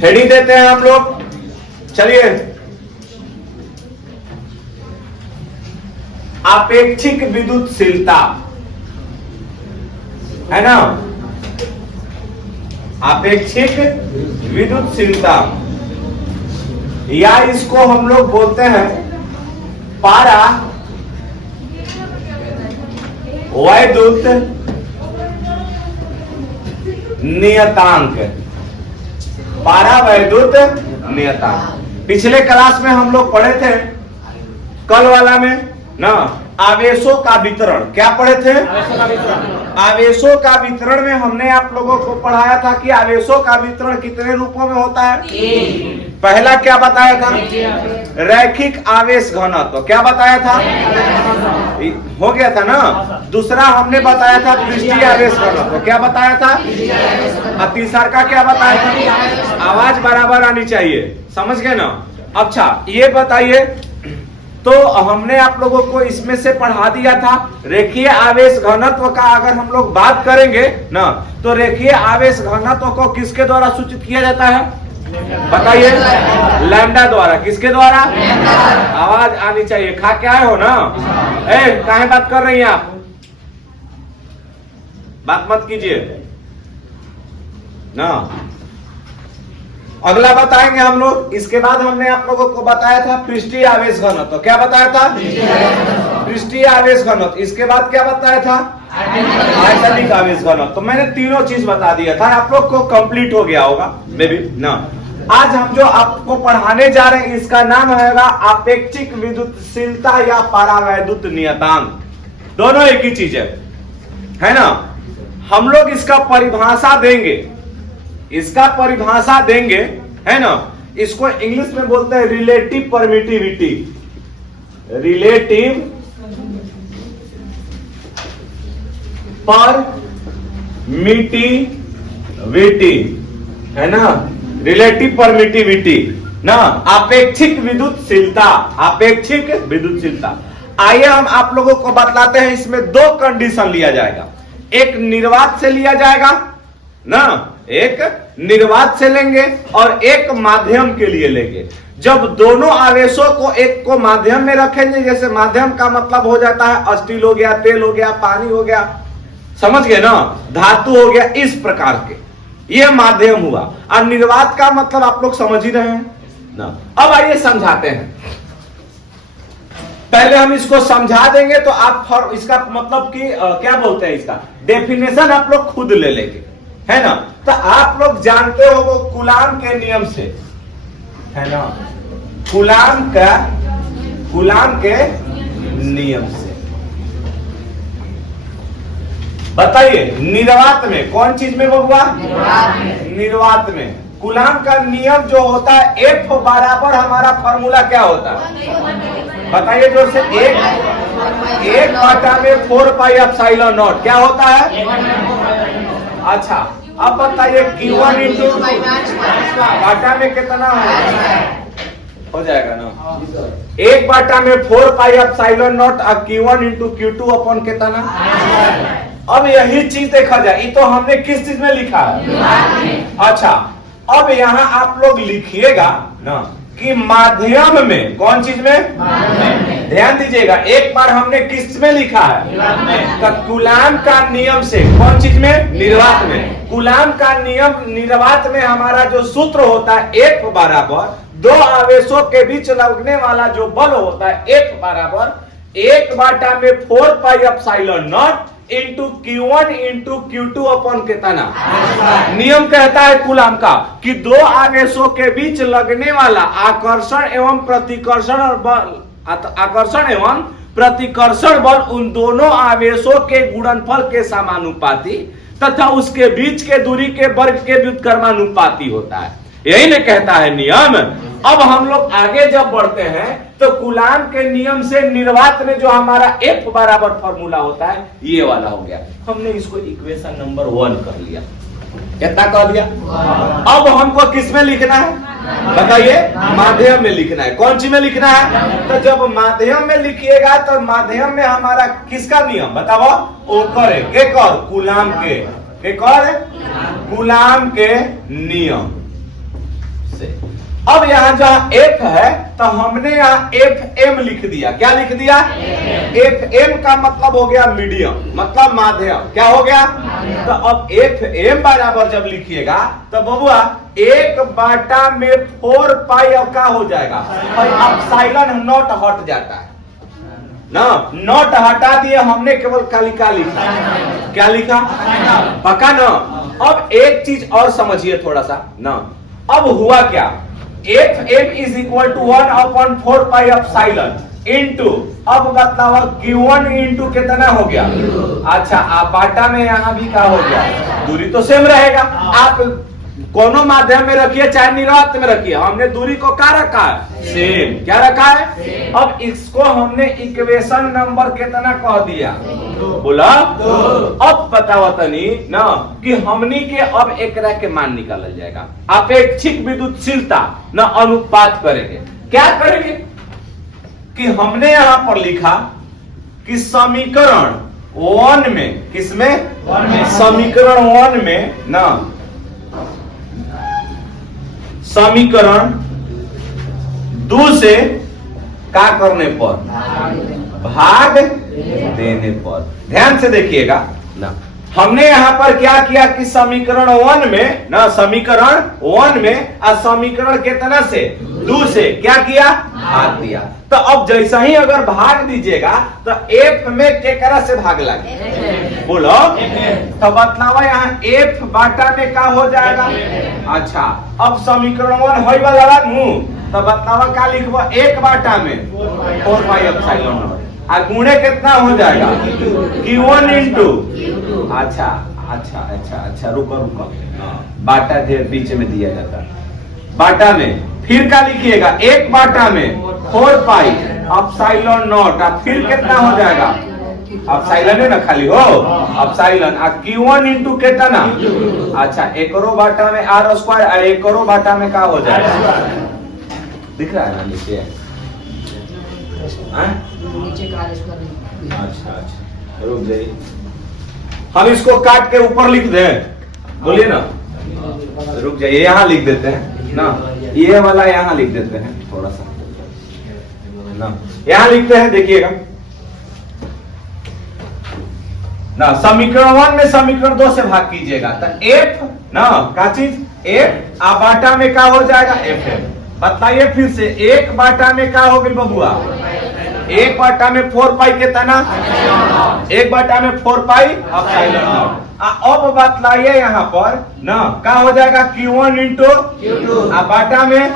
Heading देते हैं हम लोग। चलिए, आपेक्षिक विद्युतशीलता है ना, आपेक्षिक विद्युतशीलता, या इसको हम लोग बोलते हैं पारा वैद्युत नियतांक, पारा वैद्युत नियतांक। पिछले क्लास में हम लोग पढ़े थे, कल वाला में ना, आवेशों का वितरण। क्या पढ़े थे? आवेशों का वितरण में हमने आप लोगों को पढ़ाया था कि आवेशों का वितरण कितने रूपों में होता है। पहला क्या बताया था? रैखिक आवेश घनत्व। क्या बताया था? हो गया था ना। दूसरा हमने बताया था पृष्ठीय आवेश घनत्व। क्या बताया था? और तीसरा का क्या बताया था? आवाज बराबर आनी चाहिए, समझ गए ना। अच्छा, ये बताइए, तो हमने आप लोगों को इसमें से पढ़ा दिया था रेखीय आवेश घनत्व का। अगर हम लोग बात करेंगे ना, तो रेखीय आवेश घनत्व को किसके द्वारा सूचित किया जाता है? बताइए। लैम्डा द्वारा। किसके द्वारा? आवाज आनी चाहिए। खा के आए हो ना? काहे बात कर रही हैं आप? बात मत कीजिए ना। अगला बताएंगे हम लोग। इसके बाद हमने आप लोगों को बताया था पृष्ठीय आवेश घनत्व। क्या बताया था? पृष्ठीय आवेश घनत्व। इसके बाद क्या बताया था? आयतनिक आवेश घनत्व। तो मैंने तीनों चीज बता दिया था, आप लोग को कंप्लीट हो गया होगा मे बी ना। आज हम जो आपको पढ़ाने जा रहे हैं, इसका नाम होगा आपेक्षिक विद्युतशीलता या परावैद्युत नियतांक। दोनों एक ही चीज है ना। हम लोग इसका परिभाषा देंगे, इसका परिभाषा देंगे, है ना। इसको इंग्लिश में बोलते हैं रिलेटिव परमिटिविटी, रिलेटिव परमिटिविटी, है ना, रिलेटिव परमिटिविटी ना, आपेक्षिक विद्युतशीलता, आपेक्षिक विद्युतशीलता। आइए हम आप लोगों को बतलाते हैं। इसमें दो कंडीशन लिया जाएगा, एक निर्वात से लिया जाएगा ना, एक निर्वात से लेंगे और एक माध्यम के लिए लेंगे। जब दोनों आवेशों को, एक को माध्यम में रखेंगे, जैसे माध्यम का मतलब हो जाता है स्टील हो गया, तेल हो गया, पानी हो गया, समझ गए ना, धातु हो गया, इस प्रकार के, यह माध्यम हुआ। और निर्वात का मतलब आप लोग समझ ही रहे हैं ना। अब आइए समझाते हैं। पहले हम इसको समझा देंगे तो आप इसका मतलब कि क्या बोलते हैं, इसका डेफिनेशन आप लोग खुद ले लेंगे, है ना। तो आप लोग जानते हो वो कूलाम के नियम से, है ना, कूलाम के नियम से। बताइए, निर्वात में कौन चीज में वो हुआ? निर्वात में कूलाम का नियम जो होता है, F बराबर हमारा फॉर्मूला क्या होता है? बताइए जोर से। एक बटा में 4 पाई एप्सिलॉन नॉट क्या होता है? अच्छा, अब बताइए Q1 इंटू बाटा में कितना हो जाएगा ना? 1 बाटा में 4 पाई एप्सिलॉन नॉट और Q1 इंटू Q2 अपन कितना। अब यही चीज देखा जाए, ये तो हमने किस चीज में लिखा है? अच्छा, अब यहाँ आप लोग लिखिएगा ना कि माध्यम में, कौन चीज में? ध्यान दीजिएगा, एक बार हमने किस में लिखा है? तो कूलाम का नियम से, कौन चीज में? निर्वात में। कूलाम का नियम निर्वात में हमारा जो सूत्र होता है, F बराबर दो आवेशों के बीच लगने वाला जो बल होता है, F बराबर 1 बाटा में 4 pi epsilon not into Q1 into Q2 अपन कितना। नियम कहता है कूलाम का कि दो आवेशों के बीच लगने वाला आकर्षण एवं प्रतिकर्षण बल, आकर्षण एवं प्रतिकर्षण बल उन दोनों आवेशों के गुणनफल के समानुपाती तथा उसके बीच के दूरी के वर्ग के व्युत्क्रमानुपाती होता है। यही ने कहता है नियम। अब हम लोग आगे जब बढ़ते हैं तो कूलाम के नियम से निर्वात में जो हमारा F बराबर फॉर्मूला होता है, ये वाला हो गया। हमने इसको इक्वेशन नंबर 1 कर लिया। कितना कर दिया? अब हमको किस में लिखना है? बताइए, माध्यम में लिखना है। कौन सी में लिखना है? तो जब माध्यम में लिखिएगा तो माध्यम में हमारा किसका नियम बताओ? ओकर है के कर कूलाम के कर कूलाम के नियम से। अब यहाँ जहाँ एफ है तो हमने यहाँ एफ एम लिख दिया। क्या लिख दिया? एफ एम का मतलब हो गया मीडियम, मतलब माध्यम। क्या हो गया? तो अब एफ एम बराबर जब लिखिएगा तो बबुआ 1/4 अब क्या हो जाएगा? एप्सिलॉन नॉट हट जाता है ना, नॉट हटा दिए हमने, केवल कालिका लिखा। क्या लिखा? पक्का ना? अब एक चीज और समझिए थोड़ा सा ना। अब हुआ क्या? F M is equal to 1/4 epsilon into, अब बताओ Q1 इनटू कितना हो गया? अच्छा, आप बाटा में यहाँ भी क्या हो गया? दूरी तो सेम रहेगा। आप कोनो माध्यम में रखिए चाहे निर्वात में रखिए, हमने दूरी को क्या रखा है? सेम। क्या रखा है? अब इसको हमने इक्वेशन नंबर कितना कह दिया? बोला। अब बताओ तनी ना कि हमनी के अब एकरा के मान निकालल जाएगा। अपेक्षिक विद्युतशीलता न अनुपात करेंगे। क्या करेंगे कि हमने यहां पर लिखा कि समीकरण 1 में, किसमें? समीकरण 1 में ना, समीकरण 2 से क्या करने पर? भाग देने पर। ध्यान से देखिएगा ना, हमने यहां पर क्या किया कि समीकरण 1 में ना, समीकरण 1 में समीकरण कितना से? 2 से क्या किया? भाग दिया। तो अब जैसा ही अगर भाग दीजिएगा तो एफ में केकरा से भाग लगे? बोलो। तो बतलावा यहाँ एफ बाटा में क्या हो जाएगा? अच्छा, अब समीकरण 1 होई वाला नू, तो बतलावा क्या लिखबो? 1 बाटा में 4 एप्सिलॉन नॉट। आ गुणे कितना हो जाएगा? Q1 into. अच्छा अच्छा अच्छा अच्छा, रुको रुको, बाटा के बीच में दिया जाता है। बाटा में फिर क्या लिखिएगा? 1 बाटा में 4 एप्सिलॉन नॉट। फिर कितना हो जाएगा? एप्सिलॉन है ना खाली हो, एप्सिलॉन। Q1 इंटू कितना? अच्छा, एकरो बाटा में R स्क्वायर, एकरो बाटा में क्या हो जाएगा? दिख रहा है ना नीचे? अच्छा अच्छा, रुक जाइए, हम इसको काट के ऊपर लिख दें। बोलिए ना, रुक जाइए, यहाँ लिख देते हैं ना, ये वाला यहाँ लिख देते हैं थोड़ा सा ना, यहाँ लिखते हैं। देखिएगा ना, समीकरण 1 में समीकरण 2 से भाग कीजिएगा तो एफ ना, क्या चीज? एफ आ बाटा में क्या हो जाएगा? F F. बताइए फिर से, 1 बाटा में क्या हो गई बबुआ? 1 बाटा में 4 कितना? 1 बाटा में 4 एप्सिलॉन नॉट। अब बतलाइए यहाँ पर ना क्या हो जाएगा? Q1 इंटू बाटा में,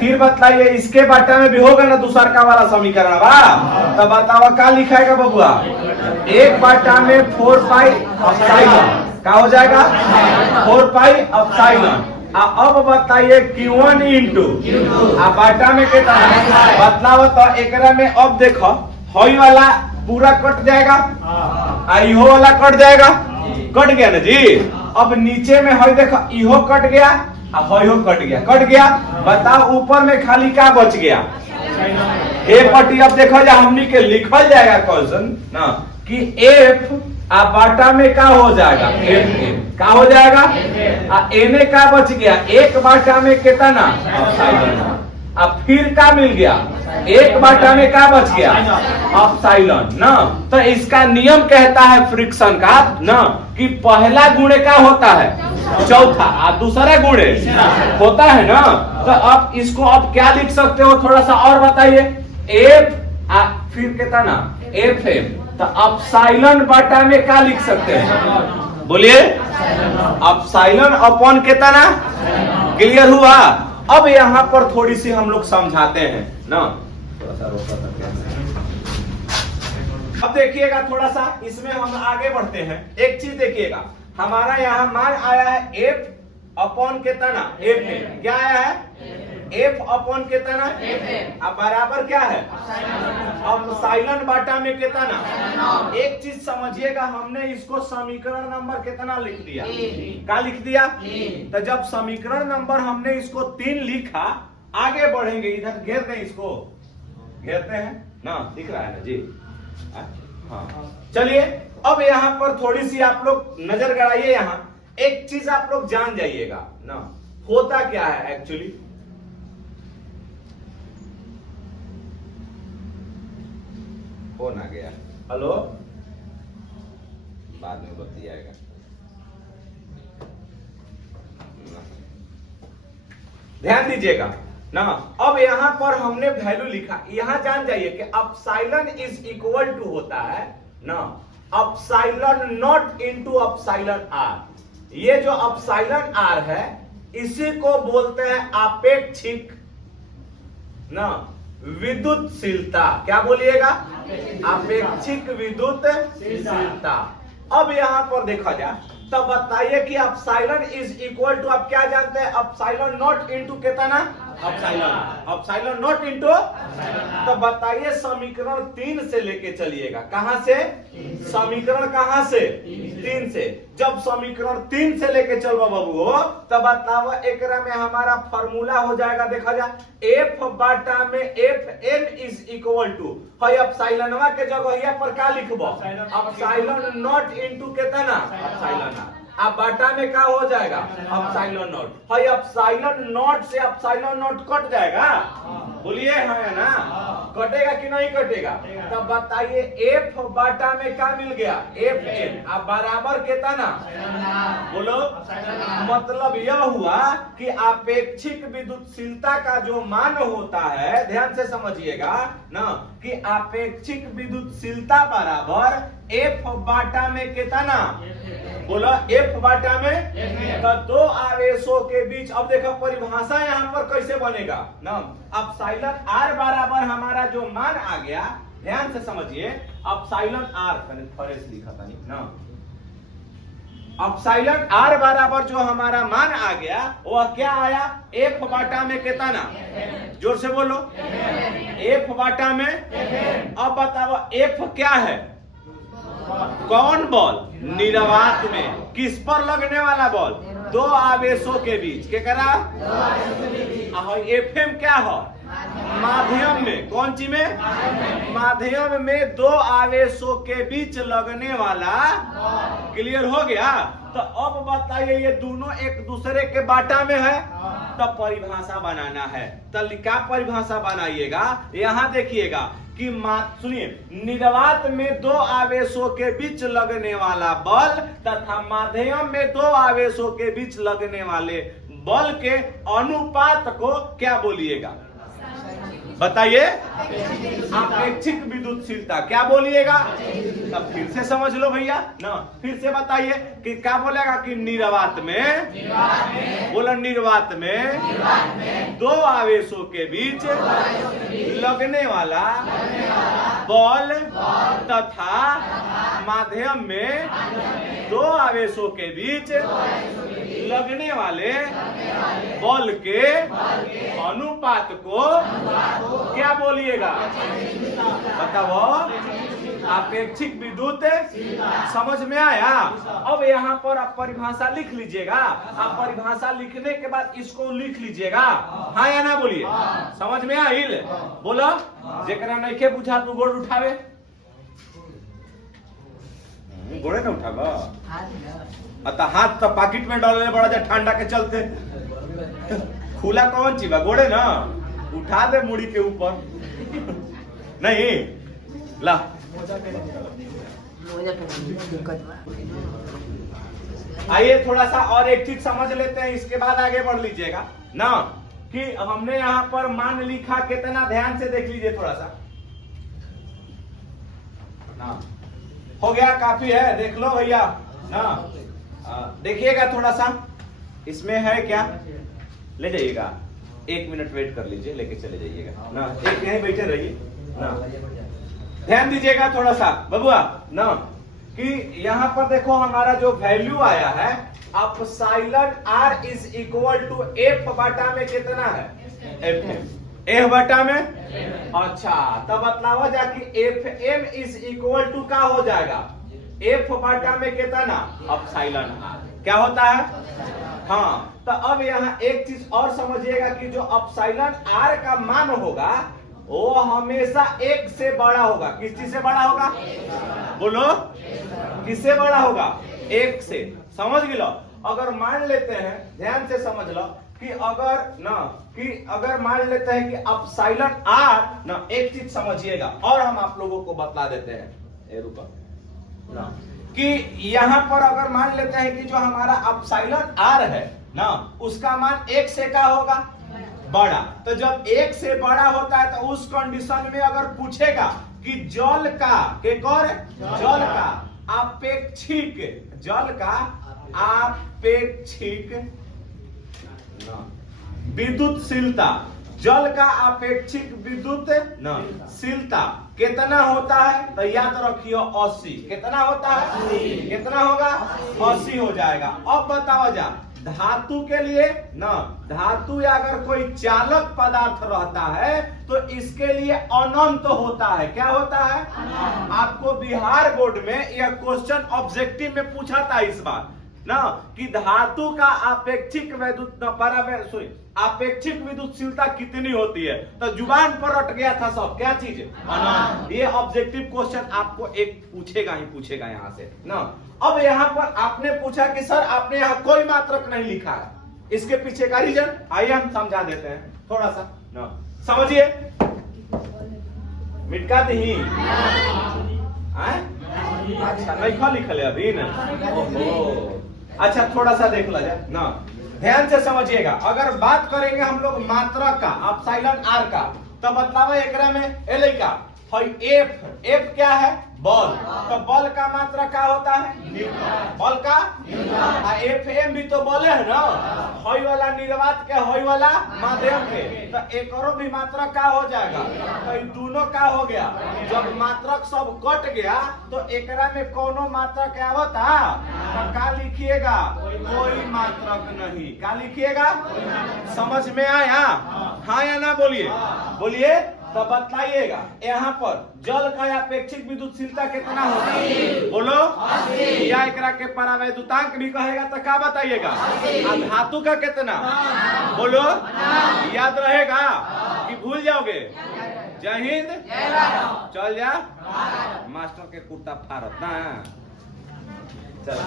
फिर बतलाइए इसके बाटा में भी होगा ना दूसरा का वाला समीकरण बा, तो बताओ क्या लिखाएगा बबुआ? 1 बाटा में 4 एप्सिलॉन क्या हो जाएगा? 4 एप्सिलॉन। अब बताइए Q1 इंटू बाटा में कितना? बतलाओ तो एकरा में। अब देखो, हई वाला पूरा कट जाएगा, इहो वाला कट जाएगा, कट गया ना जी। अब नीचे में हई देखो, इहो कट गया, हईहो कट गया, कट गया। बताओ ऊपर में खाली क्या बच गया? ए पट्टी। अब देखो जा हमनी के लिखल जाएगा क्वेश्चन ना कि एफ बाटा में क्या हो जाएगा? F M. क्या हो जाएगा? एने का बच गया 1 बाटा में कितना? अब फिर क्या मिल गया? 1 बाटा में क्या बच गया? एप्सिलॉन ना। तो इसका नियम कहता है फ्रिक्शन का ना कि पहला गुणे क्या होता है? चौथा, और दूसरा गुणे होता है ना। तो अब इसको अब क्या लिख सकते हो? थोड़ा सा और बताइए। एफ फिर कितना? F M. तो एप्सिलॉन बाटा में क्या लिख सकते हैं? बोलिए। एप्सिलॉन अपॉन कितना? क्लियर हुआ? अब यहाँ पर थोड़ी सी हम लोग समझाते हैं ना, थोड़ा सा रोका सकते हैं। अब देखिएगा थोड़ा सा, इसमें हम आगे बढ़ते हैं। एक चीज देखिएगा, हमारा यहाँ मान आया है एफ अपॉन कितना? F M. क्या आया है? एफ अपॉन कितना, अब बराबर क्या है, एप्सिलॉन बाटा में कितना। एक चीज समझिएगा, हमने इसको समीकरण नंबर कितना लिख दिया, क्या लिख दिया। तो जब समीकरण नंबर हमने इसको 3 लिखा, आगे बढ़ेंगे, इधर घेर दें, इसको घेरते हैं ना, दिख रहा है ना जी। हाँ चलिए, अब यहाँ पर थोड़ी सी आप लोग नजर गड़ाइए। यहाँ एक चीज आप लोग जान जाइएगा ना, होता क्या है एक्चुअली। फोन आ गया, हेलो, बाद में बतियाएगा। ध्यान दीजिएगा ना, अब यहां पर हमने वैल्यू लिखा, यहां जान जाइए कि एप्सिलॉन इज इक्वल टू होता है ना epsilon naught into epsilon R. ये जो एप्सिलॉन आर है, इसी को बोलते हैं आपेक्षिक ना विद्युतशीलता। क्या बोलिएगा, आपेक्षिक विद्युतशीलता। अब यहां पर देखा जाए, तब बताइए कि एप्सिलॉन इज इक्वल टू, आप क्या जानते हैं, एप्सिलॉन नॉट इनटू कितना, एप्सिलॉन नॉट इनटू। तो बताइए समीकरण 3 से लेके चलिएगा, कहां से, समीकरण कहां से, 3 से। जब समीकरण 3 से लेके चलो बाबू हो, तब बताओ एकरा में हमारा फॉर्मूला हो जाएगा, देखा जाए एफ बाटा में F N is equal to, एप्सिलॉनवा के जगह पर क्या लिखबो, एप्सिलॉन नॉट इनटू कितना, एप्सिलॉन। अब बाटा में क्या हो जाएगा, एप्सिलॉन नॉट। एप्सिलॉन नॉट से एप्सिलॉन नॉट कट जाएगा, बोलिए हाँ या ना, कटेगा कि नहीं कटेगा। तब बताइए एफ बाटा में क्या मिल गया, एफ एन, अब बराबर कितना, बोलो। मतलब यह हुआ कि आपेक्षिक विद्युतशीलता का जो मान होता है, ध्यान से समझिएगा ना, कि आपेक्षिक विद्युतशीलता बराबर एफ बाटा में कितना, बोला एफ बाटा में, तो 2 आवेशों के बीच। अब देखो परिभाषा यहाँ पर कैसे बनेगा ना, एप्सिलॉन आर बराबर हमारा जो मान आ गया, ध्यान से समझिए, एप्सिलॉन आर फरेस लिखा था ना, एप्सिलॉन आर बराबर जो हमारा मान आ गया, वह क्या आया, एफ बाटा में कितना, जोर से बोलो, एफ बाटा में। अब बताओ एफ क्या है, कौन बॉल, निर्वात में, किस पर लगने वाला बॉल, 2 आवेशों के बीच, क्या करा, एफएम क्या हो, माध्यम में, कौन सी में, माध्यम में 2 आवेशों के बीच लगने वाला। क्लियर हो गया। तो अब बताइए ये दोनों एक दूसरे के बाटा में है, तब परिभाषा बनाना है। तो क्या परिभाषा बनाइएगा, यहां देखिएगा कि सुनिए, निर्वात में 2 आवेशों के बीच लगने वाला बल तथा माध्यम में 2 आवेशों के बीच लगने वाले बल के अनुपात को क्या बोलिएगा, बताइए, आपेक्षिक विद्युतशीलता। क्या बोलिएगा, तब फिर से समझ लो भैया ना, फिर से बताइए कि क्या बोलेगा, कि निर्वात में, बोला निर्वात में 2 आवेशों के बीच लगने वाला बल तथा माध्यम में 2 आवेशों के बीच लगने वाले बल के अनुपात को क्या बोलिएगा, बताओ, आपेक्षिक विद्युत। समझ में आया। अब यहाँ पर आप परिभाषा लिख लीजिएगा, आप परिभाषा लिखने के बाद इसको लिख लीजिएगा, हाँ या ना बोलिए, समझ में आइल, बोलो। जेकरा नहीं के बुझा तू गोड़ उठावे, गोड़े ना उठावा, अतः हाथ तो पॉकेट में डालने बड़ा जा ठंडा के चलते, खुला कौन चीज गोड़े ना, उठा दे मुड़ी के ऊपर, नहीं ला। आइए थोड़ा सा और एक चीज समझ लेते हैं, इसके बाद आगे बढ़ लीजिएगा ना, कि हमने यहाँ पर मान लिखा कितना, ध्यान से देख लीजिए थोड़ा सा ना, हो गया, काफी है, देख लो भैया ना, देखिएगा थोड़ा सा, इसमें है क्या, ले जाइएगा, 1 मिनट वेट कर लीजिए, लेके चले जाइएगा ना, एक यहीं बैठे रहिए ना, ध्यान दीजिएगा थोड़ा सा बबुआ ना। कि यहां पर देखो हमारा जो वैल्यू आया है epsilon R is equal to F बटा में कितना है एफ बटा में। अच्छा तब बतलावा जाकि F M is equal to का हो जाएगा एफ बटा में कितना अपसाइलन आर क्या होता है। हाँ तो अब यहाँ एक चीज और समझिएगा कि जो अपसाइलन आर का मान होगा वो हमेशा एक से बड़ा होगा। किस चीज से बड़ा होगा बोलो किससे बड़ा होगा एक से। समझ लो अगर मान लेते हैं ध्यान से समझ लो कि अगर मान लेते हैं कि अपसाइलन आर ना एक चीज समझिएगा और हम आप लोगों को बतला देते हैं रुको ना कि यहां पर अगर मान लेते हैं कि जो हमारा अपसाइलन आर है ना उसका मान एक से का होगा बड़ा। तो जब एक से बड़ा होता है तो उस कंडीशन में अगर पूछेगा कि जल का आपेक्षिक विद्युतशीलता जल का आपेक्षिक विद्युतशीलता कितना होता है तो याद रखियो 80। कितना होता है कितना होगा 80 हो जाएगा। अब बताओ जा धातु के लिए ना धातु या अगर कोई चालक पदार्थ रहता है तो इसके लिए अनंत होता है। क्या होता है आपको बिहार बोर्ड में यह क्वेश्चन ऑब्जेक्टिव में पूछा था इस बार ना कि धातु का आपेक्षिक विद्युतशीलता कितनी होती है तो जुबान पर अट गया था सब क्या चीज अनंत। ये ऑब्जेक्टिव क्वेश्चन आपको एक पूछेगा यहाँ से ना। अब यहाँ पर आपने पूछा कि सर आपने यहाँ कोई मात्रक नहीं लिखा है इसके पीछे का रीजन आइए हम समझा देते हैं थोड़ा सा ना समझिए। मिटका दी अच्छा नहीं लिखल है अभी ना अच्छा थोड़ा सा देख ला जाए ना ध्यान से समझिएगा। अगर बात करेंगे हम लोग मात्रक का अपसाइलन आर का तो बतलावा एकरा में एल का एफ क्या है बल। तो बल का मात्रा क्या होता है न्यूटन बल का एफ एम भी तो बल है ना हई वाला निर्वात के हई वाला माध्यम के तो एकरो भी मात्रा क्या हो जाएगा तो दोनों क्या हो गया। जब मात्रक सब कट गया तो एकरा में कोनो मात्रा क्या होता तो क्या लिखिएगा कोई मात्रक नहीं। क्या लिखिएगा समझ में आया हाँ या ना बोलिए तो बतलाइएगा यहाँ पर जल का अपेक्षिक विद्युतशीलता कितना होगा बोलो या एकरा के परावैद्युतांक भी कहेगा तो क्या बताइएगा धातु का कितना बोलो याद रहेगा कि भूल जाओगे। जय हिंद चल जा मास्टर के कुर्ता फाड़त ना चल